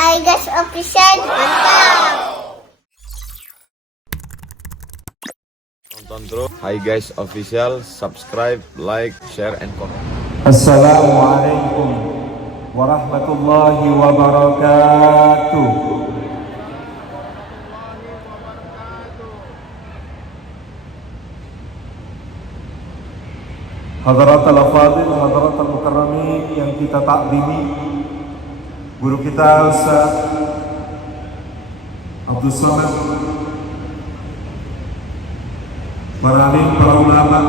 iGas Official, mantap. Tonton terus Hi Guys Official, subscribe, like, share, and comment. Assalamualaikum warahmatullahi wabarakatuh. Hadaratul Afadil, Hadaratul Mukarramin yang kita takdimi, guru kita Ustaz Abdul Somad, para alim, para ulama,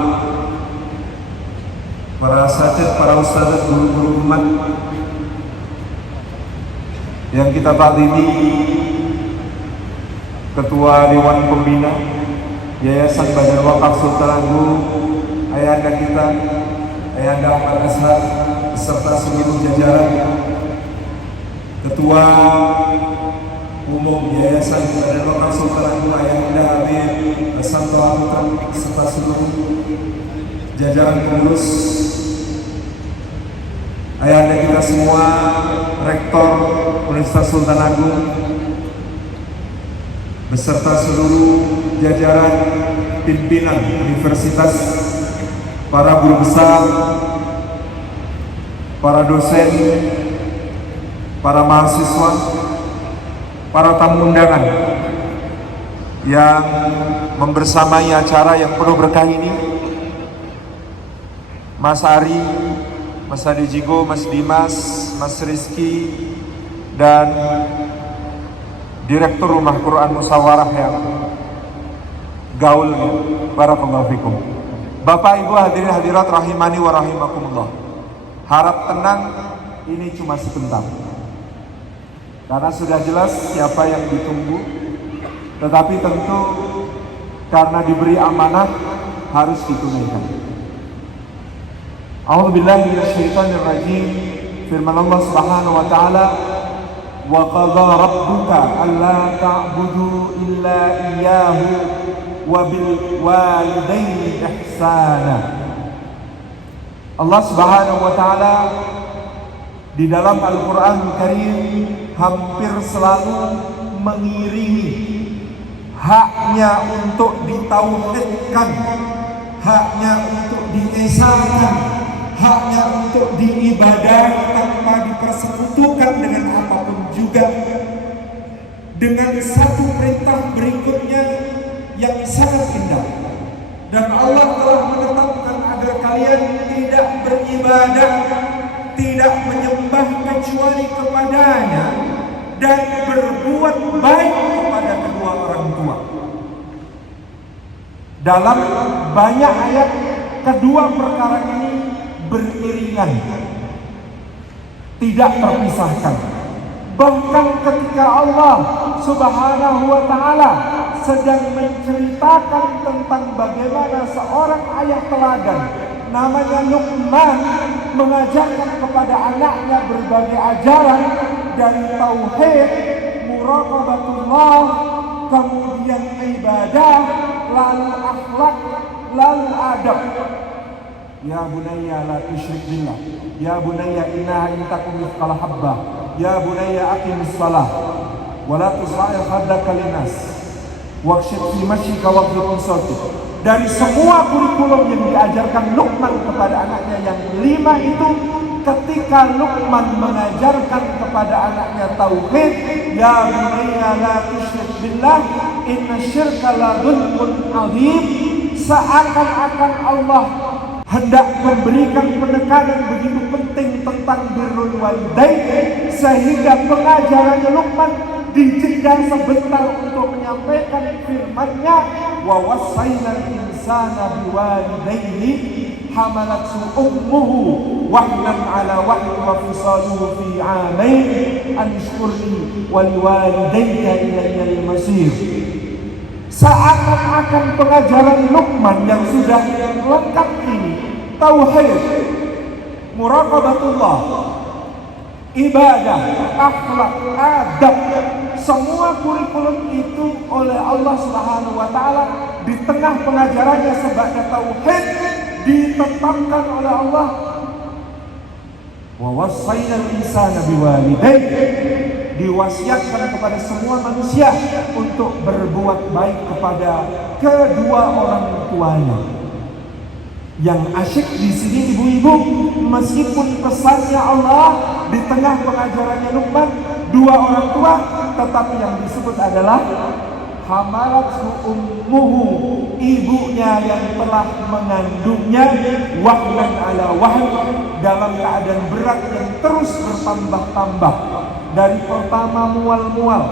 para asatidz, para ustadz, guru-guru umat yang kita takdimi, Ketua Dewan Pembina Yayasan Badan Wakaf Sultan Agung, ayahanda kita, ayahanda Ahmad Azhar, beserta seluruh jajaran, Ketua Umum Yayasan Badan Wakaf Sultan Agung, ayahanda Habib Santo Anutan, serta seluruh jajaran pengurus, ayahanda kita semua, Rektor Universitas Sultan Agung, beserta seluruh jajaran pimpinan universitas, para guru besar, para dosen, para mahasiswa, para tamu undangan yang membersamai acara yang penuh berkah ini, Mas Ari, Mas Adi Jigo, Mas Dimas, Mas Rizky, dan Direktur Rumah Quran Musawarah yang gaulnya. Barakallahu fikum. Bapak Ibu hadirin hadirat rahimani wa rahimakumullah. Harap tenang, ini cuma sebentar. Karena sudah jelas siapa yang ditunggu. Tetapi tentu karena diberi amanah harus ditunaikan. A'udzubillahi minasyaitonir rajim. Firman Allah Subhanahu wa taala, "Wa qadha rabbuka alla ta'budu illa iyyahu wa bil walidaini ihsana." Allah Subhanahu wa taala di dalam Al-Qur'an Karim hampir selalu mengiringi haknya untuk ditauhidkan, haknya untuk diesakan, haknya untuk diibadahi tanpa dipersekutukan dengan apapun juga, dengan satu perintah berikutnya yang sangat indah. Dan Allah telah menetapkan agar kalian tidak beribadah, tidak menyembah kecuali kepadanya, dan berbuat baik kepada kedua orang tua. Dalam banyak ayat, kedua perkara ini beriringan, tidak terpisahkan. Bahkan ketika Allah Subhanahu wa ta'ala sedang menceritakan tentang bagaimana seorang ayah teladan namanya Luqman mengajarkan kepada anaknya berbagai ajaran dari tauhid, muraqabatullah, kemudian ibadah, lalu akhlak, lalu adab. Ya bunayya la tusyrik billah, ya bunayya innaha in takum mithqala habbah, ya bunayya aqimis shalah wa la tusa'ir khaddaka linnas waqshid fi mashyika waqshid min sawtik. Dari semua kurikulum yang diajarkan Luqman kepada anaknya yang 5 itu, ketika Luqman mengajarkan kepada anaknya tauhid, ya bunayya la tusyrik billah inna syirka la dzulmun adzim, seakan-akan Allah hendak memberikan penekanan begitu penting tentang birrul walidain, sehingga pengajaran Luqman dijeda sebentar untuk menyampaikan firman-Nya, wa wassaynal insana biwalidayhi hamalathu ummuhu wahnan ala wahnin wa fisaluhu fi 'amain an ishkurni wa liwalidayka ilayyal masir. Seakan-akan pengajaran Luqman yang sudah lengkap ini, tauhid, muraqabatullah, ibadah, akhlak, adab, semua kurikulum itu oleh Allah Subhanahu wa taala di tengah pengajarannya sebagai tauhid ditetapkan oleh Allah, wa wassaynal insana biwalidayhi, diwasiatkan kepada semua manusia untuk berbuat baik kepada kedua orang tuanya. Yang asyik di sini ibu-ibu, meskipun pesannya Allah di tengah pengajarannya Luqman, dua orang tua, tetapi yang disebut adalah hamalathu ummuhu, ibunya yang telah mengandungnya, wahnan ala wahn, dalam keadaan berat yang terus bertambah-tambah. Dari pertama mual-mual,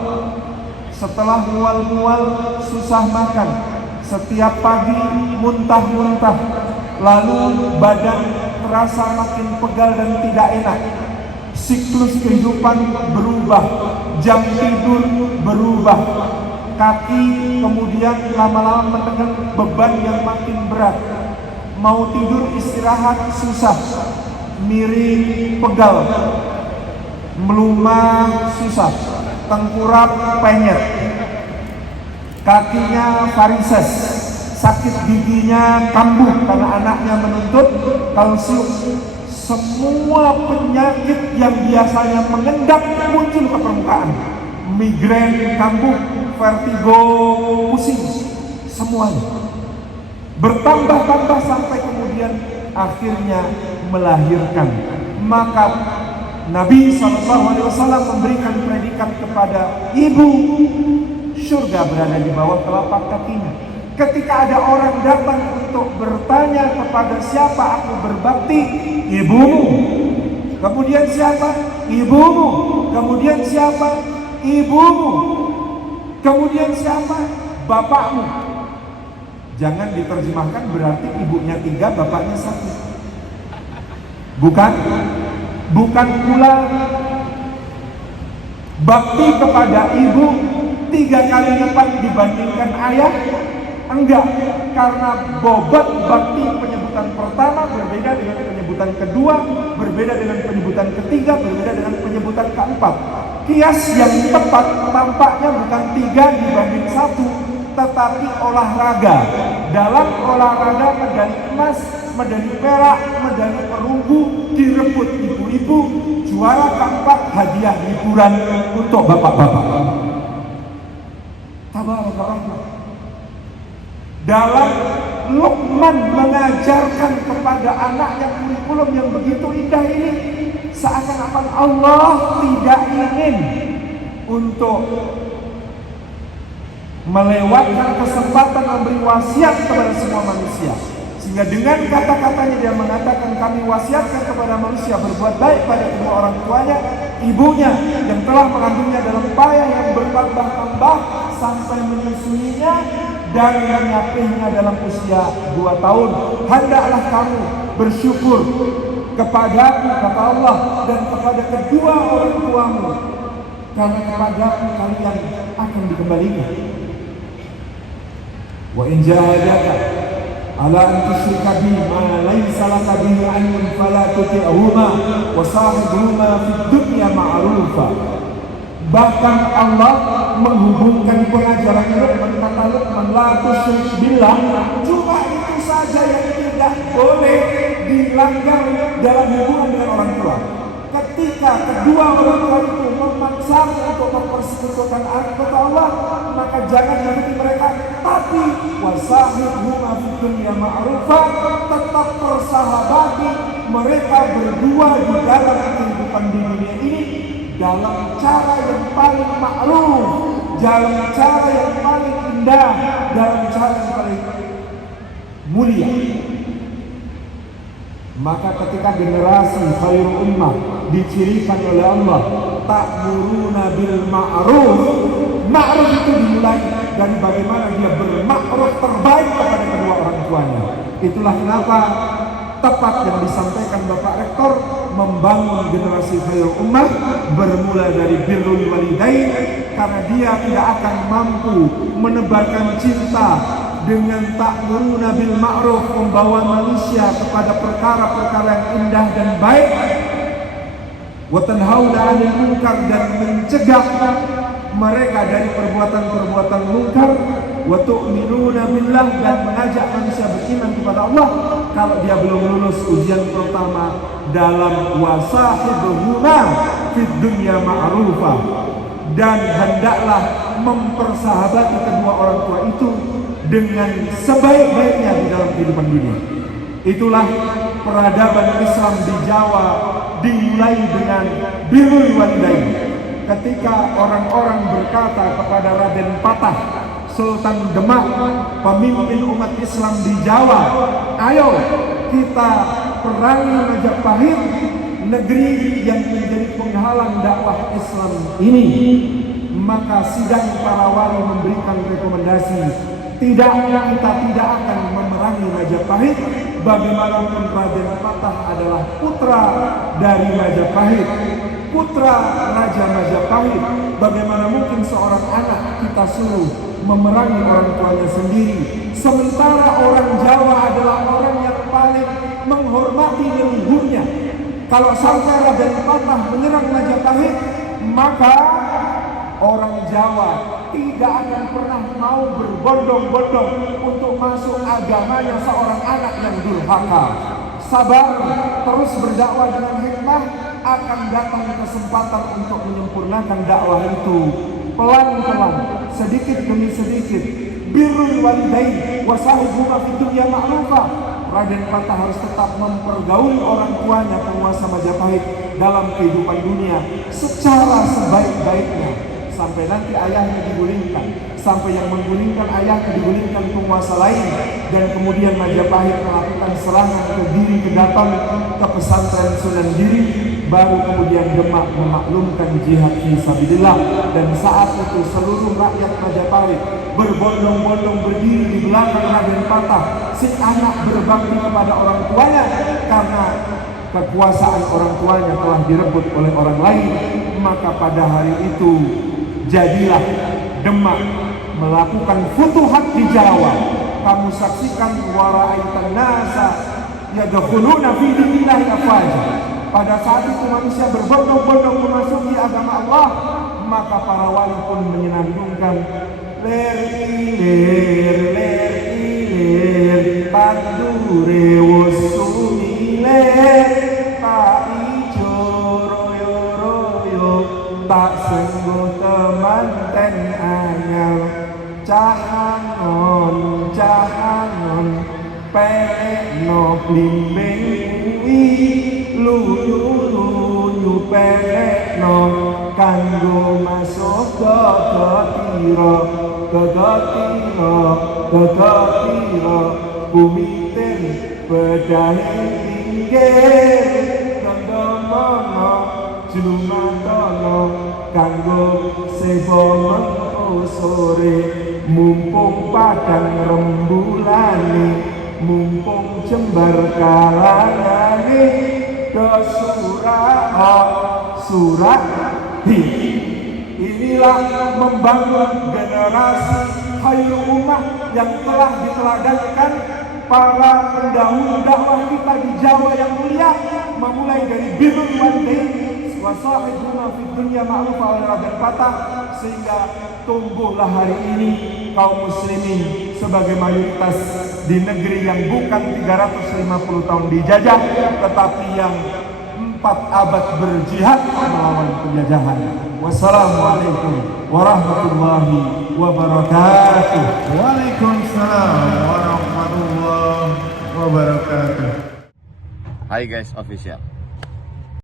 setelah mual-mual susah makan, setiap pagi muntah-muntah, lalu badan terasa makin pegal dan tidak enak. Siklus kehidupan berubah, jam tidur berubah, kaki kemudian lama-lama menekan beban yang makin berat. Mau tidur istirahat susah, miring pegal, melumah susah, tengkurap penyet, kakinya varises, sakit giginya kambuh karena anaknya menuntut kalsium. Semua penyakit yang biasanya mengendap muncul ke permukaan. Migrain kambuh, vertigo, pusing, semuanya bertambah-tambah sampai kemudian akhirnya melahirkan. Maka Nabi SAW memberikan predikat kepada ibu, surga berada di bawah telapak kakinya. Ketika ada orang datang untuk bertanya kepada siapa aku berbakti, ibumu. Kemudian siapa? Ibumu. Kemudian siapa? Ibumu. Kemudian siapa? Bapakmu. Jangan diterjemahkan berarti ibunya 3, bapaknya 1. Bukan. Bukan pula bakti kepada ibu 3 kali lipat dibandingkan ayah. Enggak, karena bobot bakti penyebutan pertama berbeda dengan penyebutan kedua, berbeda dengan penyebutan ketiga, berbeda dengan penyebutan keempat. Kias yang tepat tampaknya bukan 3 dibanding 1, tetapi olahraga. Dalam olahraga medali emas, medali perak, medali perunggu direbut ibu-ibu, juara keempat hadiah liburan untuk bapak-bapak. Tabarakallah. Dalam Luqman mengajarkan kepada anaknya kurikulum yang begitu indah ini, seakan-akan Allah tidak ingin untuk melewatkan kesempatan memberi wasiat kepada semua manusia. Sehingga dengan kata-katanya dia mengatakan, kami wasiatkan kepada manusia berbuat baik pada kedua orang tuanya, ibunya yang telah mengandungnya dalam payah yang bertambah-tambah sampai menyusuinya dan menyapihnya dalam usia 2 tahun. Hendaklah kamu bersyukur kepadaku, kata Allah, dan kepada kedua orang tuamu, karena kepadaku kalian akan dikembalikan. Wa in jahadaka ala an tusyrika bi ma laysa laka bihi 'ilmun fala tuti'huma wa sahibhuma fid dunya ma'rufa. Bahkan Allah menghubungkan pengajaran Luqman, kata Luqman, la tusyrik billah. Cuma itu saja yang tidak boleh dilanggar dalam hubungan dengan orang tua. Ketika kedua orang tua itu memaksa untuk mempersekutukan kata Allah, maka jangan menuruti mereka. Tapi wasahibhuma fid dunya ma'rufa, tetap persahabati mereka berdua di dalam kehidupan di dunia ini dalam cara yang paling ma'ruf, dalam cara yang paling indah, dalam cara yang paling mulia. Maka ketika generasi khairul ummah dicirikan oleh Allah, ta'muruna bil ma'ruf. Ma'ruf itu dimulai dari bagaimana dia berma'ruf terbaik kepada kedua orang tuanya. Itulah kenapa tepat yang disampaikan Bapak Rektor, membangun generasi khairul ummah bermula dari birrul walidain, karena dia tidak akan mampu menebarkan cinta dengan ta'muruna bil ma'ruf, membawa manusia kepada perkara-perkara yang indah dan baik, wa tanhauna 'anil munkar, dan mencegah mereka dari perbuatan-perbuatan munkar, wa tu'minuna billah, dan mengajak manusia beriman kepada Allah kalau dia belum lulus ujian pertama dalam wasahibhuma fid dunya ma'rufa. dan hendaklah mempersahabati kedua orang tua itu dengan sebaik-baiknya di dalam kehidupan dunia. Itulah peradaban Islam di Jawa dimulai dengan birrul walidain. Ketika orang-orang berkata kepada Raden Patah, Sultan Demak, pemimpin umat Islam di Jawa, ayo kita perangi Majapahit, negeri yang menjadi penghalang dakwah Islam ini. Maka sidang para wali memberikan rekomendasi, kita tidak akan memerangi Majapahit. Bagaimanapun Raden Patah adalah putra dari Majapahit, putra Raja Majapahit. Bagaimana mungkin seorang anak kita suruh memerangi orang tuanya sendiri, sementara orang Jawa adalah orang yang paling menghormati leluhurnya. Kalau sampai Raden Patah menyerang Majapahit, maka orang Jawa tidak akan pernah mau berbondong-bondong untuk masuk agamanya seorang anak yang durhaka. Sabar, terus berdakwah dengan hikmah, akan datang kesempatan untuk menyempurnakan dakwah itu. Pelan-pelan, sedikit demi sedikit. Birrul walidain wa sahibhuma fid dunya ma'rufah. Raden Patah harus tetap mempergauli orang tuanya penguasa Majapahit dalam kehidupan dunia secara sebaik-baiknya. Sampai nanti ayahnya digulingkan, sampai yang menggulingkan ayahnya digulingkan penguasa lain, dan kemudian Majapahit melakukan serangan ke diri, ke Daton, ke pesantren Sunan Giri, baru kemudian Demak memaklumkan jihad fisabilillah. Dan saat itu seluruh rakyat Majapahit berbondong-bondong berdiri di belakang Raden Patah, si anak berbakti kepada orang tuanya karena kekuasaan orang tuanya telah direbut oleh orang lain. Maka pada hari itu jadilah Demak melakukan futuhat di Jawa. Kamu saksikan wara'aitan nasa yadkhuluna fi dinillahi afwaja. Pada saat itu manusia berbondong-bondong memasuki agama Allah, maka para wali pun menyenandungkan ler tandure wusumile tak ijo royo royo tak sengguh temanten anyar cahanon pelekno blimbing kuwi luyu pelekno kanggo masuk gotira bumitin bedahi pinggir kandomono jumatono kanggo sebono sore mumpung padang rembulane mumpung jembar kalangane surat inilah membangun generasi khairul ummah yang telah diteladankan para pendahulu dakwah kita di Jawa yang mulia, memulai dari birrul walidain wa sahibhuma fid dunya ma'rufah oleh Raden Patah, sehingga tumbuhlah hari ini kaum muslimin sebagai mayoritas di negeri yang bukan 350 tahun dijajah, tetapi yang 4 abad berjihad melawan penjajahan. Wassalamualaikum warahmatullahi wabarakatuh. Waalaikumsalam warahmatullahi wabarakatuh. Hi guys official.